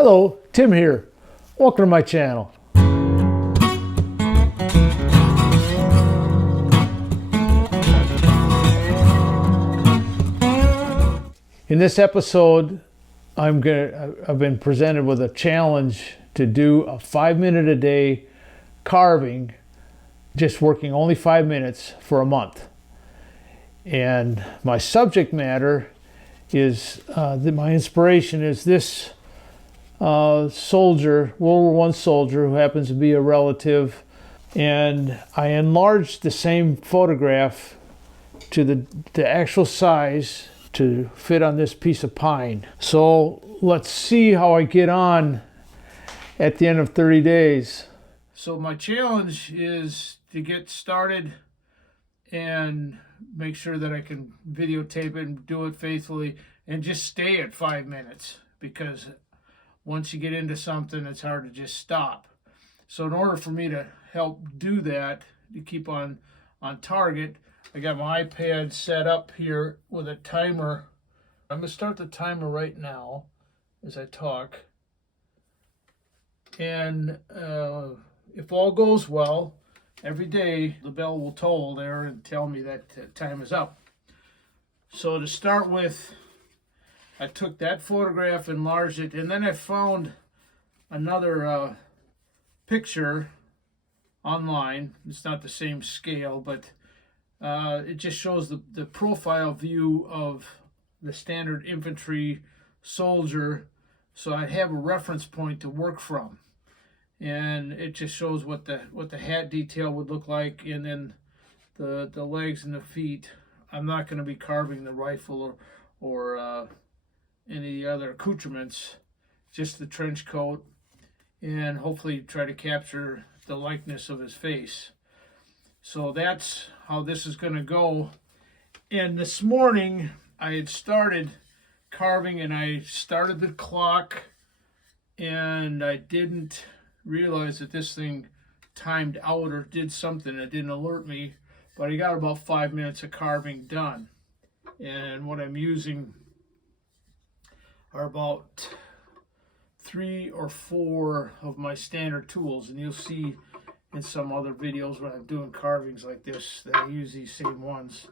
Hello, Tim here. Welcome to my channel. In this episode, I've been presented with a challenge to do a 5-minute a day carving, just working only 5 minutes for a month. And my subject matter is, my inspiration is this soldier, World War I soldier who happens to be a relative, and I enlarged the same photograph to the actual size to fit on this piece of pine. So let's see how I get on at the end of 30 days. So my challenge is to get started and make sure that I can videotape it and do it faithfully and just stay at 5 minutes, because once you get into something, it's hard to just stop. So in order for me to help do that, to keep on target, I got my iPad set up here with a timer. I'm going to start the timer right now as I talk. And if all goes well, every day the bell will toll there and tell me that time is up. So to start with, I took that photograph, enlarged it, and then I found another picture online. It's not the same scale, but it just shows the profile view of the standard infantry soldier. So I have a reference point to work from. And it just shows what the hat detail would look like, and then the legs and the feet. I'm not going to be carving the rifle or any other accoutrements, just the trench coat, and hopefully try to capture the likeness of his face. So that's how this is going to go. And this morning I had started carving, and I started the clock, and I didn't realize that this thing timed out or did something. It didn't alert me, but I got about 5 minutes of carving done. And what I'm using are about 3 or 4 of my standard tools, and you'll see in some other videos when I'm doing carvings like this that I use these same ones.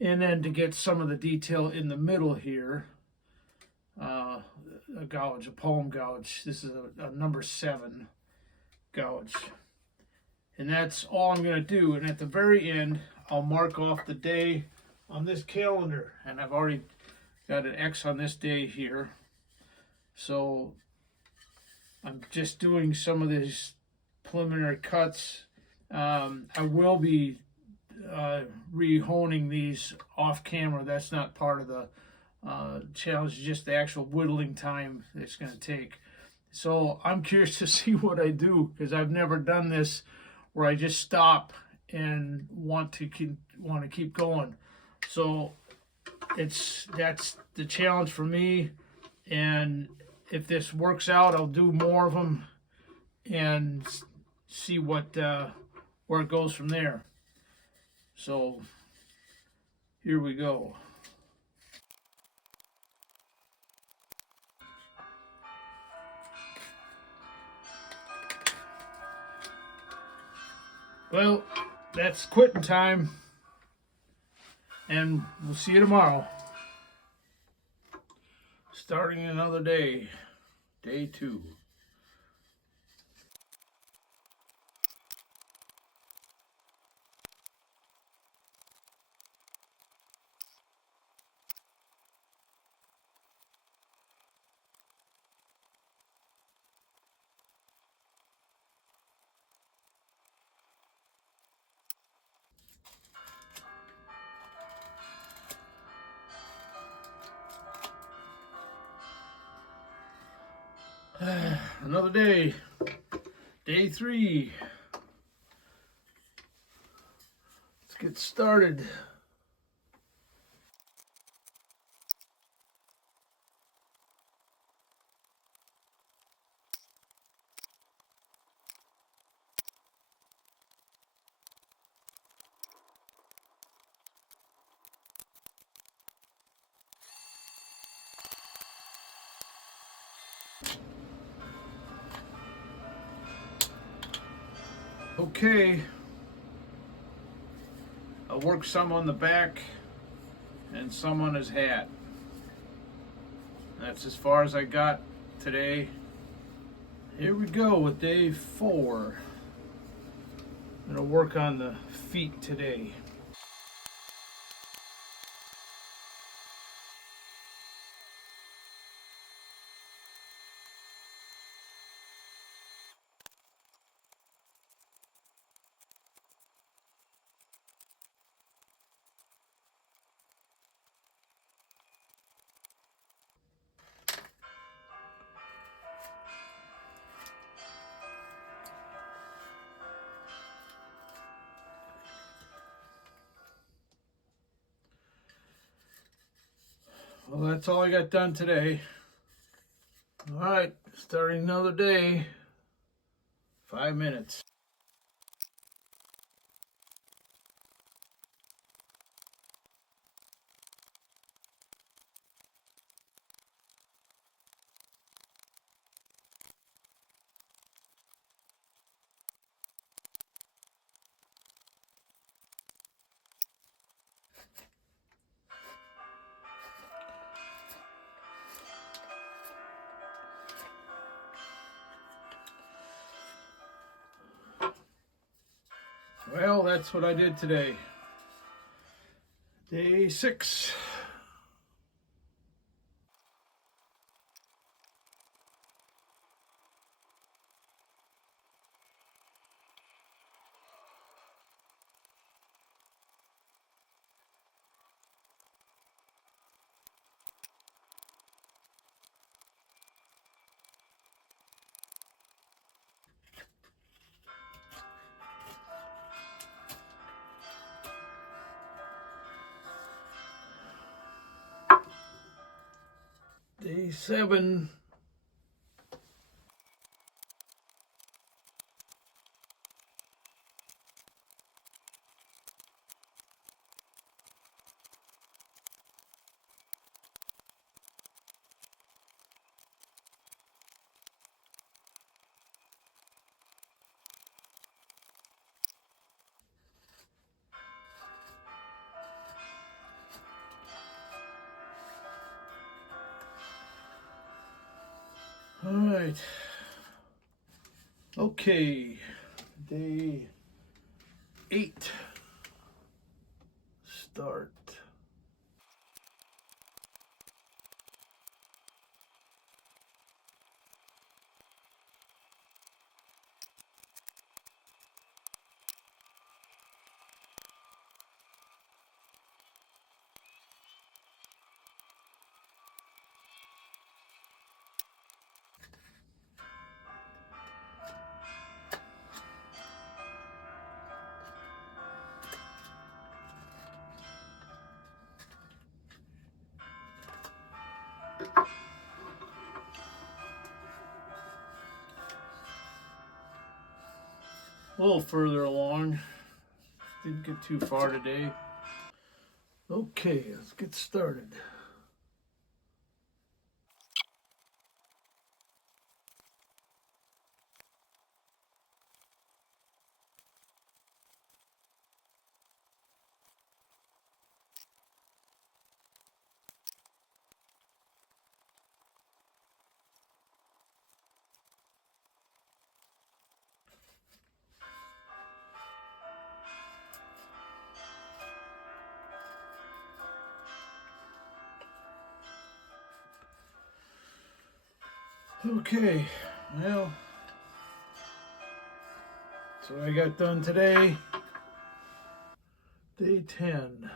And then to get some of the detail in the middle here, a gouge, a palm gouge. This is a number 7 gouge. And that's all I'm going to do. And at the very end, I'll mark off the day on this calendar. And I've already got an X on this day here. So I'm just doing some of these preliminary cuts. I will be re-honing these off camera. That's not part of the challenge, just the actual whittling time it's going to take. So I'm curious to see what I do, because I've never done this where I just stop and want to keep going. So that's the challenge for me, and if this works out, I'll do more of them and see where it goes from there. So here we go. Well, that's quitting time, and we'll see you tomorrow. Starting another day, day 2. Another day, day 3. Let's get started. Okay, I worked some on the back and some on his hat. That's as far as I got today. Here we go with day 4. I'm gonna work on the feet today. Well, that's all I got done today. All right, starting another day. 5 minutes. Well, that's what I did today. Day 6. Day 7. All right. Okay. Day 8. Start. A little further along. Didn't get too far today. Okay, let's get started. Okay, well, so I got done today. Day 10.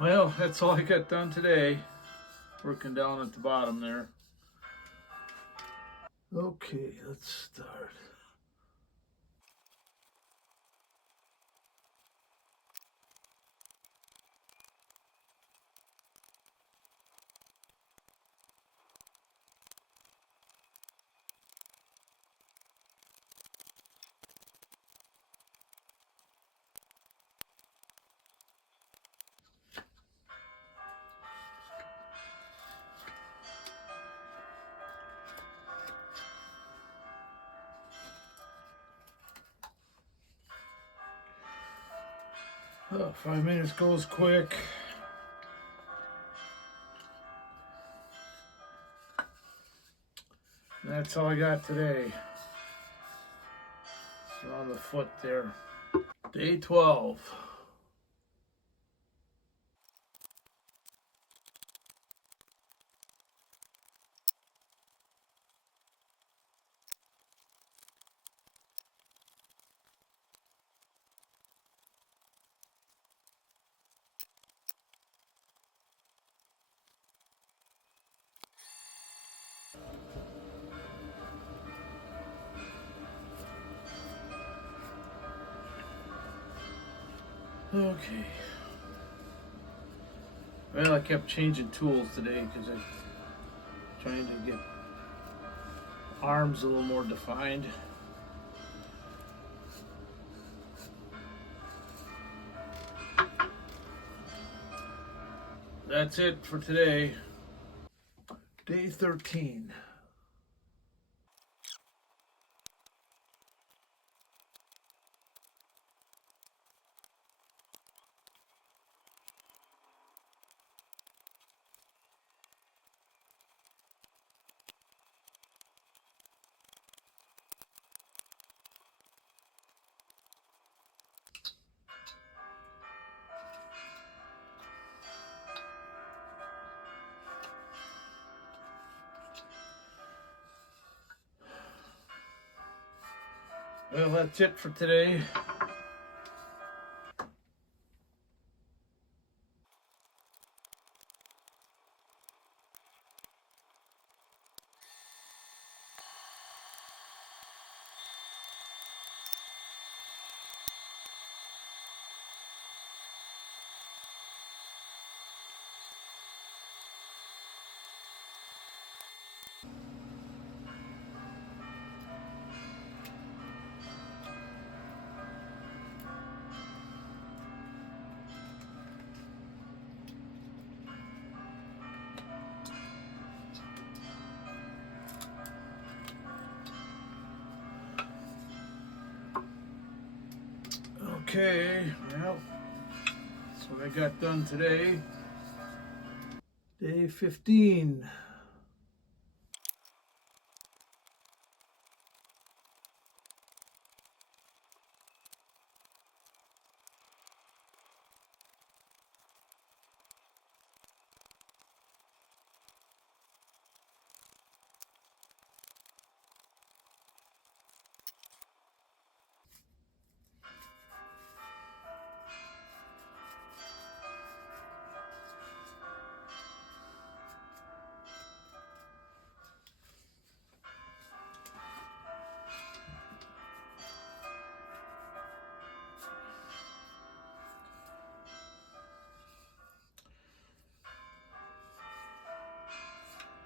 Well, that's all I got done today. working down at the bottom there. Okay, let's start. Oh, 5 minutes goes quick. And that's all I got today. On the foot there. Day 12. Okay. Well, I kept changing tools today because I'm trying to get arms a little more defined. That's it for today. Day 13. Well, that's it for today. Okay, well, that's what I got done today. Day 15.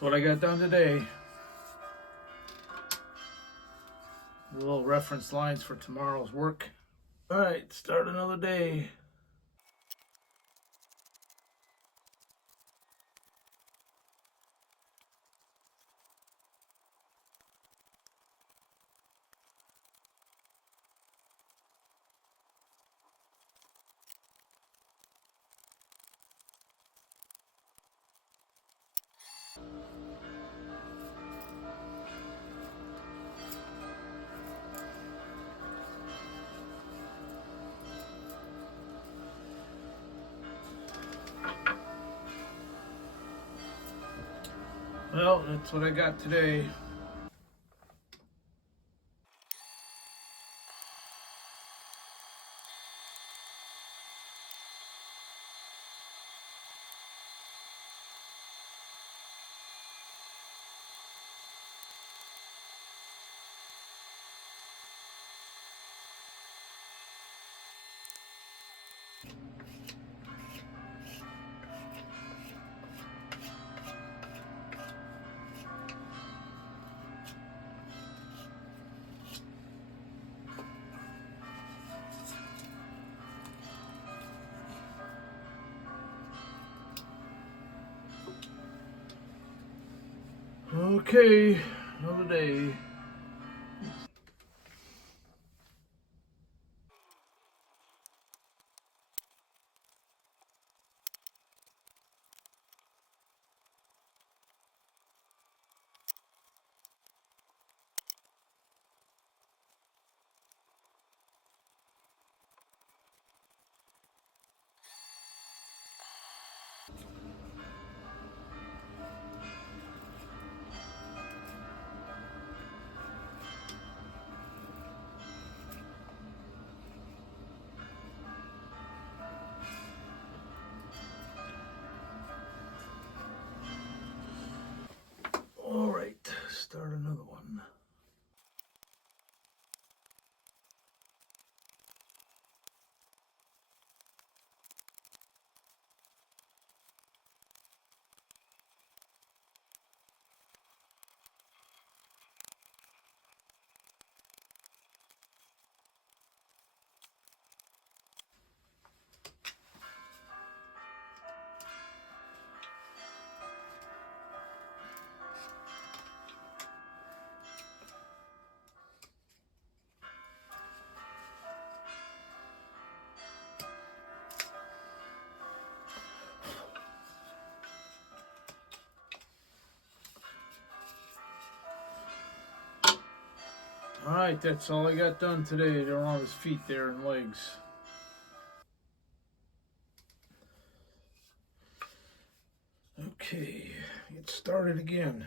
That's what I got done today. Little reference lines for tomorrow's work. All right, start another day. Well, that's what I got today. Okay, another day. All right, start another one. All right, that's all I got done today. They're on his feet there and legs. Okay, get started again.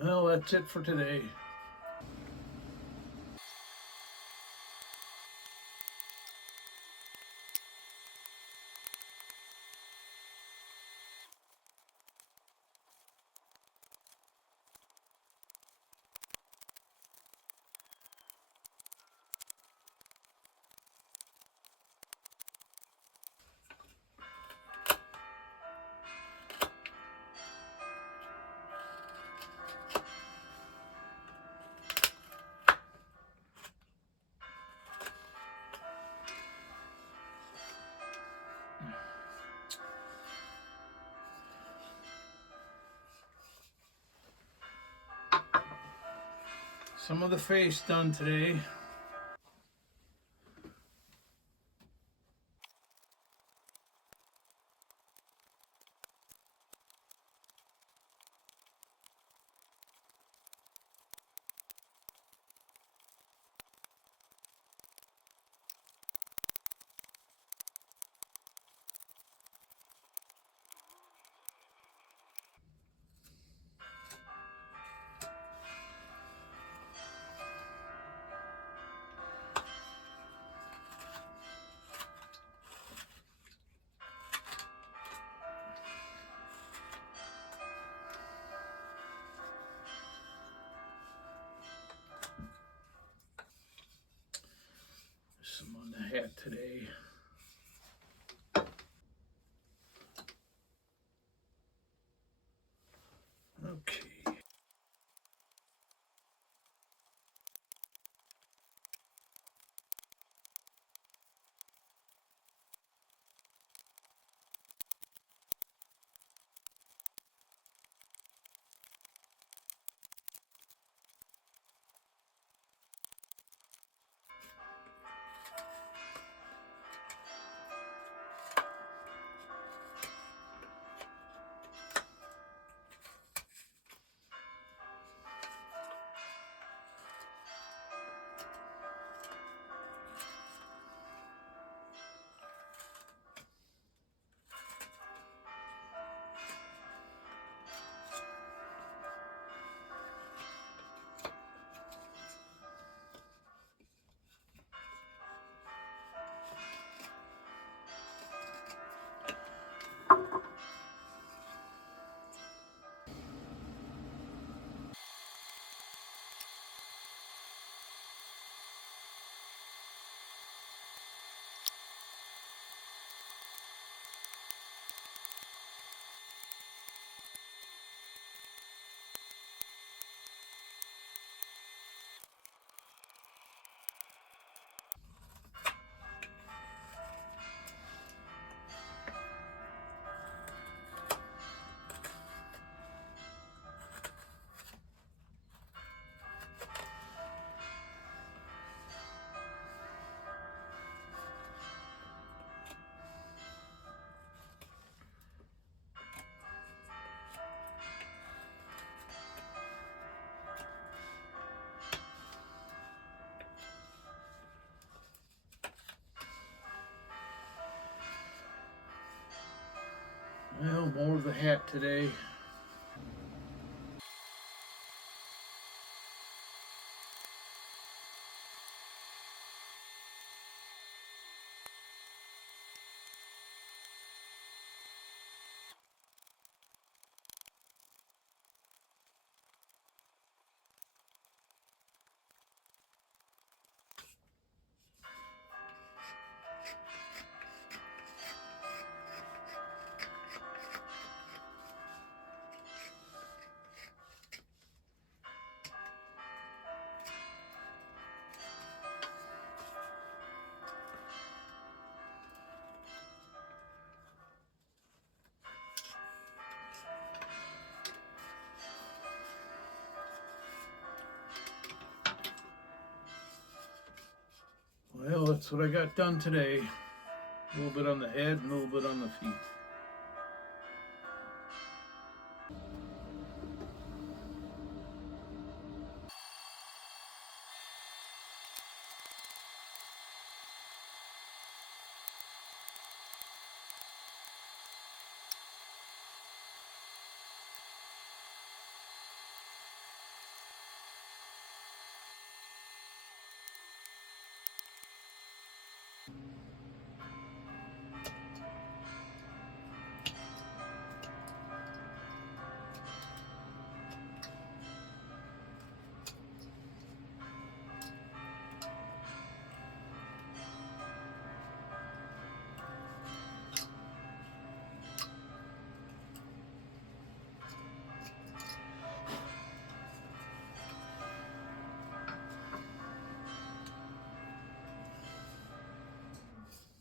Well, that's it for today. Some of the face done today. Some on the hat today. Okay. Well, more of the hat today. Well, that's what I got done today. A little bit on the head and a little bit on the feet.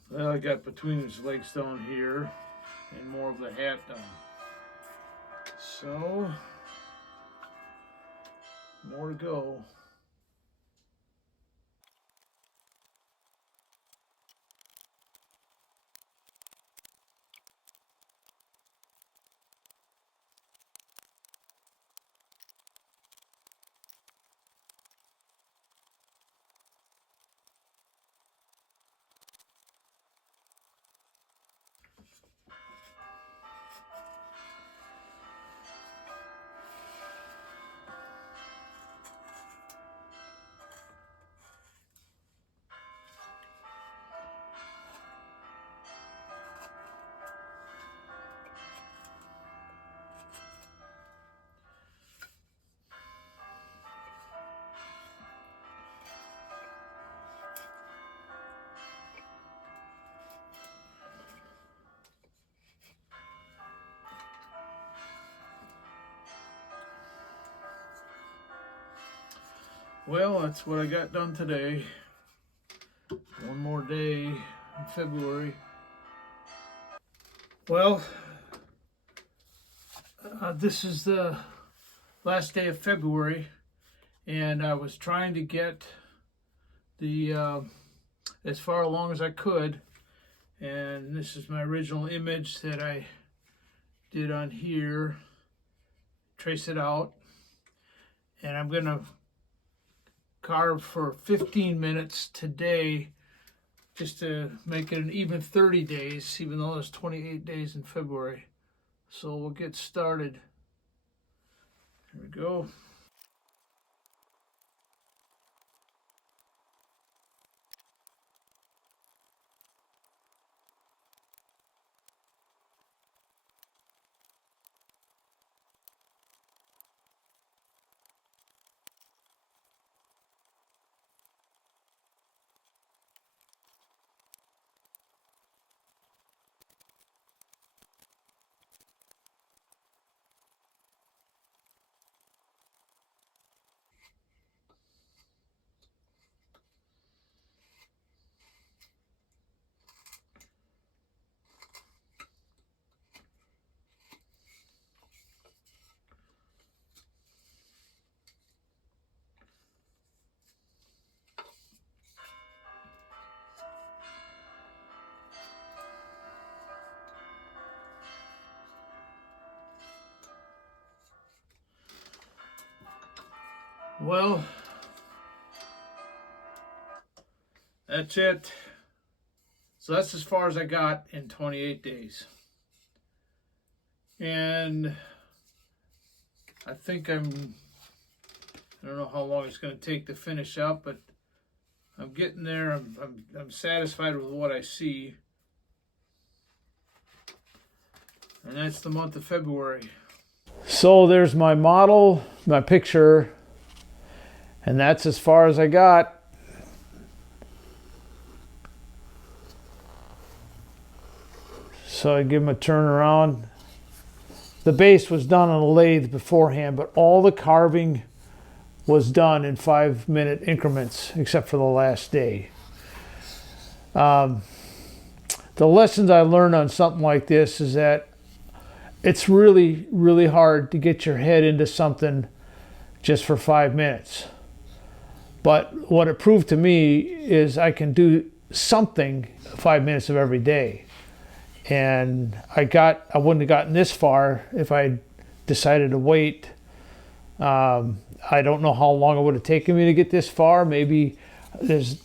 Well, I got between his legs down here and more of the hat done. So, more to go. Well, that's what I got done today. One more day in February. Well, this is the last day of February, and I was trying to get the as far along as I could, and this is my original image that I did on here. Trace it out, and I'm gonna carve for 15 minutes today just to make it an even 30 days, even though there's 28 days in February. So we'll get started. Here we go. Well, that's it. So that's as far as I got in 28 days. And I think I don't know how long it's going to take to finish up, but I'm getting there. I'm satisfied with what I see. And that's the month of February. So there's my model, my picture, and that's as far as I got. So I give him a turn around. The base was done on a lathe beforehand, but all the carving was done in 5-minute increments, except for the last day. The lessons I learned on something like this is that it's really, really hard to get your head into something just for 5 minutes. But what it proved to me is I can do something 5 minutes of every day. And I wouldn't have gotten this far if I decided to wait. I don't know how long it would have taken me to get this far. Maybe there's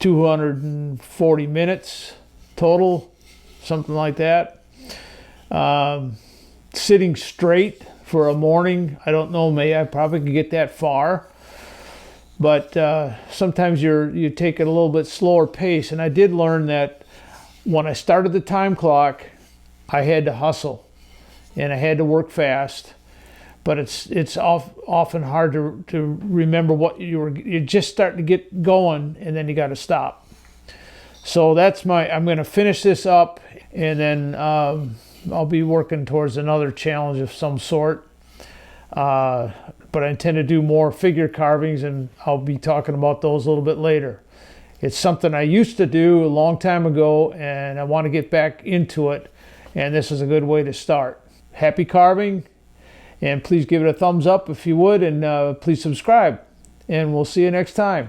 240 minutes total, something like that. Sitting straight for a morning, I don't know, maybe I probably could get that far. But sometimes you take it a little bit slower pace. And I did learn that when I started the time clock, I had to hustle and I had to work fast. But it's often hard to remember what you're just starting to get going, and then you got to stop. So I'm going to finish this up, and then I'll be working towards another challenge of some sort. But I intend to do more figure carvings, and I'll be talking about those a little bit later. It's something I used to do a long time ago, and I want to get back into it, and this is a good way to start. Happy carving, and please give it a thumbs up if you would, and please subscribe, and we'll see you next time.